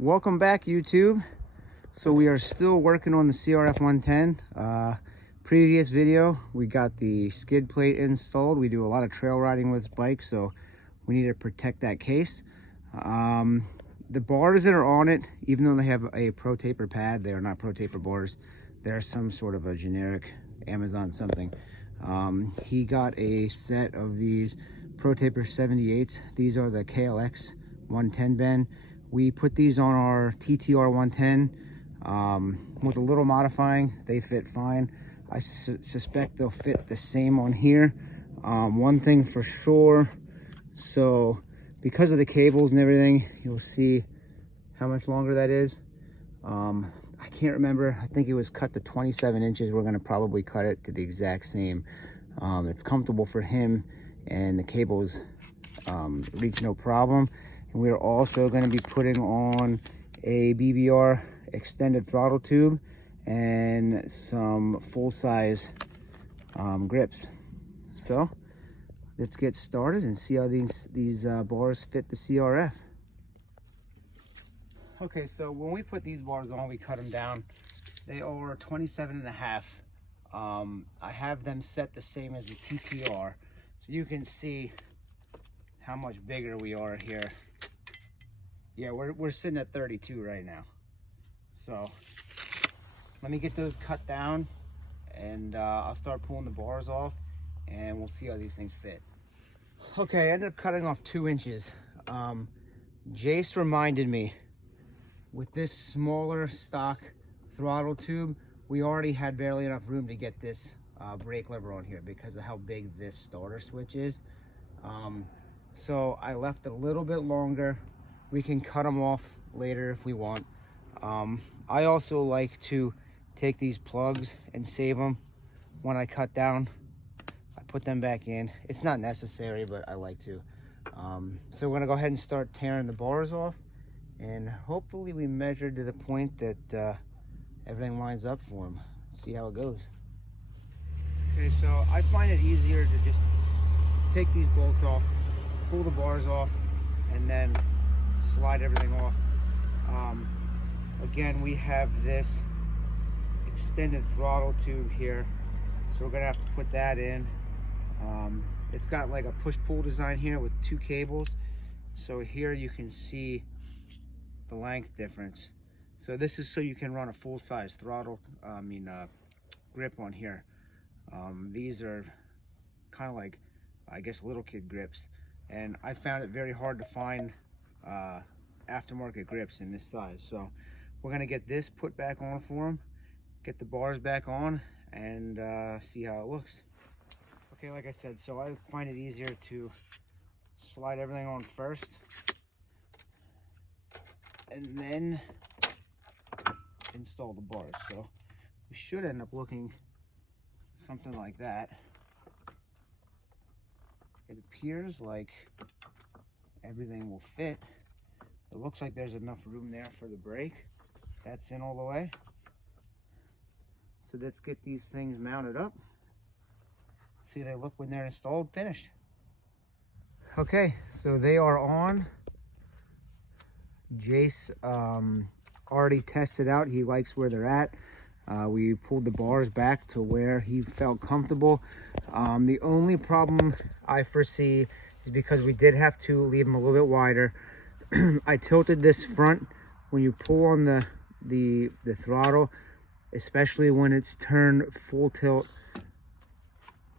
Welcome back, YouTube. So we are still working on the CRF110. Previous video we got the skid plate installed. We do a lot of trail riding with bikes, so we need to protect that case. The bars that are on it, even though they have a Protaper pad, they are not Protaper bars. They're some sort of a generic Amazon something. He got a set of these Protaper 78s. These are the KLX 110 bend. We put these on our TTR 110 with a little modifying. They fit fine. I suspect they'll fit the same on here. One thing for sure, so because of the cables and everything, you'll see how much longer that is. I can't remember. I think it was cut to 27 inches. We're going to probably cut it to the exact same. It's comfortable for him, and the cables reach no problem. And we're also going to be putting on a BBR extended throttle tube and some full-size grips. So let's get started and see how these bars fit the CRF. Okay, so when we put these bars on, we cut them down. They are 27.5. I have them set the same as the TTR, so you can see how much bigger we are here. Yeah, we're sitting at 32 right now. So let me get those cut down, and I'll start pulling the bars off, and we'll see how these things fit. Okay, I ended up cutting off 2 inches. Jace reminded me, with this smaller stock throttle tube, we already had barely enough room to get this brake lever on here because of how big this starter switch is. So I left it a little bit longer. We can cut them off later if we want. I also like to take these plugs and save them when I cut down. I put them back in. It's not necessary, but I like to. So we're gonna go ahead and start tearing the bars off, and hopefully we measure to the point that everything lines up for them. See how it goes. Okay, so I find it easier to just take these bolts off, pull the bars off, and then slide everything off. Again, we have this extended throttle tube here, so we're gonna have to put that in. It's got like a push-pull design here with 2 cables, so here you can see the length difference. So this is so you can run a full-size throttle, grip on here. These are kind of like, I guess, little kid grips, and I found it very hard to find aftermarket grips in this size. So we're gonna get this put back on for him, get the bars back on, and see how it looks. Okay, like I said, so I find it easier to slide everything on first and then install the bars. So we should end up looking something like that. It appears like everything will fit. It looks like there's enough room there for the brake. That's in all the way. So let's get these things mounted up. See how they look when they're installed, finished. Okay, so they are on. Jace already tested out. He likes where they're at. We pulled the bars back to where he felt comfortable. The only problem I foresee is because we did have to leave them a little bit wider. I tilted this front. When you pull on the throttle, especially when it's turned full tilt,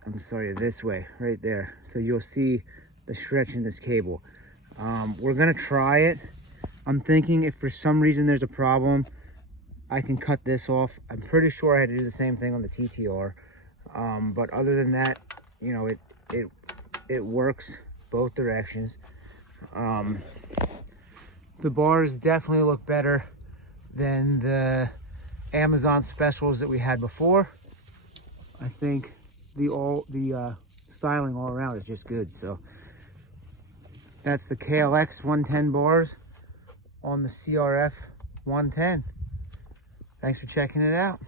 this way, right there. So you'll see the stretch in this cable. We're gonna try it. I'm thinking if for some reason there's a problem, I can cut this off. I'm pretty sure I had to do the same thing on the TTR. But other than that, you know, it works both directions. The bars definitely look better than the Amazon specials that we had before. I think the styling all around is just good. So that's the KLX 110 bars on the CRF 110. Thanks for checking it out.